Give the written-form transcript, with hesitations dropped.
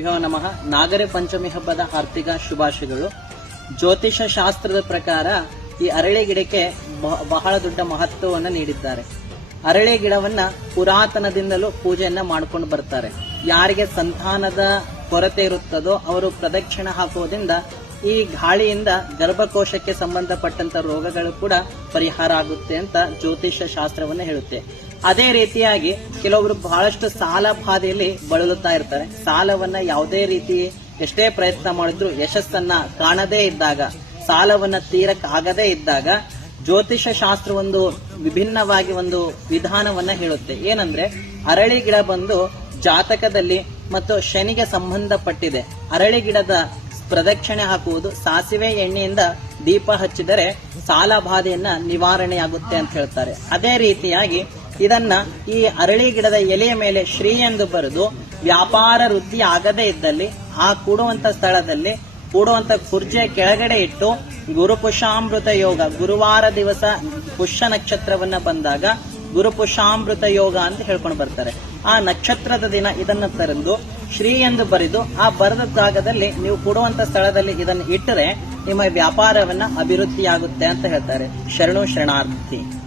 ಶ್ರೀಗುರುಭ್ಯೋ ನಮಃ. ನಾಗರ ಪಂಚಮಿ ಹಬ್ಬದ ಹಾರ್ದಿಕ ಶುಭಾಶಯಗಳು. ಜ್ಯೋತಿಷ ಶಾಸ್ತ್ರದ ಪ್ರಕಾರ ಈ ಅರಳಿ ಗಿಡಕ್ಕೆ ಬಹಳ ದೊಡ್ಡ ಮಹತ್ವವನ್ನು ನೀಡಿದ್ದಾರೆ. ಅರಳಿ ಗಿಡವನ್ನ ಪುರಾತನದಿಂದಲೂ ಪೂಜೆಯನ್ನ ಮಾಡ್ಕೊಂಡು ಬರ್ತಾರೆ. ಯಾರಿಗೆ ಸಂತಾನದ ಕೊರತೆ ಇರುತ್ತದೋ ಅವರು ಪ್ರದಕ್ಷಿಣೆ ಹಾಕುವುದರಿಂದ ಈ ಗಾಳಿಯಿಂದ ಗರ್ಭಕೋಶಕ್ಕೆ ಸಂಬಂಧಪಟ್ಟಂತ ರೋಗಗಳು ಕೂಡ ಪರಿಹಾರ ಆಗುತ್ತೆ ಅಂತ ಜ್ಯೋತಿಷ ಶಾಸ್ತ್ರವನ್ನ ಹೇಳುತ್ತೆ. ಅದೇ ರೀತಿಯಾಗಿ ಕೆಲವೊಬ್ರು ಬಹಳಷ್ಟು ಸಾಲ ಬಾಧೆಯಲ್ಲಿ ಬಳಲುತ್ತಾ ಇರ್ತಾರೆ. ಸಾಲವನ್ನ ಯಾವುದೇ ರೀತಿ ಎಷ್ಟೇ ಪ್ರಯತ್ನ ಮಾಡಿದ್ರು ಯಶಸ್ಸನ್ನ ಕಾಣದೇ ಇದ್ದಾಗ, ಸಾಲವನ್ನ ತೀರಕ್ಕಾಗದೇ ಇದ್ದಾಗ ಜ್ಯೋತಿಷ ಶಾಸ್ತ್ರ ಒಂದು ವಿಭಿನ್ನವಾಗಿ ಒಂದು ವಿಧಾನವನ್ನ ಹೇಳುತ್ತೆ. ಏನಂದ್ರೆ ಅರಳಿ ಗಿಡ ಬಂದು ಜಾತಕದಲ್ಲಿ ಮತ್ತು ಶನಿಗೆ ಸಂಬಂಧಪಟ್ಟಿದೆ. ಅರಳಿ ಗಿಡದ ಪ್ರದಕ್ಷಿಣೆ ಹಾಕುವುದು, ಸಾಸಿವೆ ಎಣ್ಣೆಯಿಂದ ದೀಪ ಹಚ್ಚಿದರೆ ಸಾಲ ಬಾಧೆಯನ್ನ ನಿವಾರಣೆಯಾಗುತ್ತೆ ಅಂತ ಹೇಳ್ತಾರೆ. ಅದೇ ರೀತಿಯಾಗಿ ಇದನ್ನ ಈ ಅರಳಿ ಗಿಡದ ಎಲೆಯ ಮೇಲೆ ಶ್ರೀ ಎಂದು ಬರೆದು ವ್ಯಾಪಾರ ವೃದ್ಧಿ ಆಗದೇ ಇದ್ದಲ್ಲಿ ಆ ಕೂಡುವಂತ ಸ್ಥಳದಲ್ಲಿ ಕೂಡುವಂತ ಕುರ್ಚಿಯ ಕೆಳಗಡೆ ಇಟ್ಟು ಗುರುಪುಷಾಮೃತ ಯೋಗ, ಗುರುವಾರ ದಿವಸ ಪುಷ್ಯ ನಕ್ಷತ್ರವನ್ನ ಬಂದಾಗ ಗುರುಪುಷಾಮೃತ ಯೋಗ ಅಂತ ಹೇಳ್ಕೊಂಡು ಬರ್ತಾರೆ. ಆ ನಕ್ಷತ್ರದ ದಿನ ಇದನ್ನ ತರಂದು ಶ್ರೀ ಎಂದು ಬರೆದು ಆ ಬರೆದ ಜಾಗದಲ್ಲಿ ನೀವು ಕೊಡುವಂತ ಸ್ಥಳದಲ್ಲಿ ಇದನ್ನು ಇಟ್ಟರೆ ನಿಮ್ಮ ವ್ಯಾಪಾರವನ್ನ ಅಭಿವೃದ್ಧಿಯಾಗುತ್ತೆ ಅಂತ ಹೇಳ್ತಾರೆ. ಶರಣು ಶರಣಾರ್ಥಿ.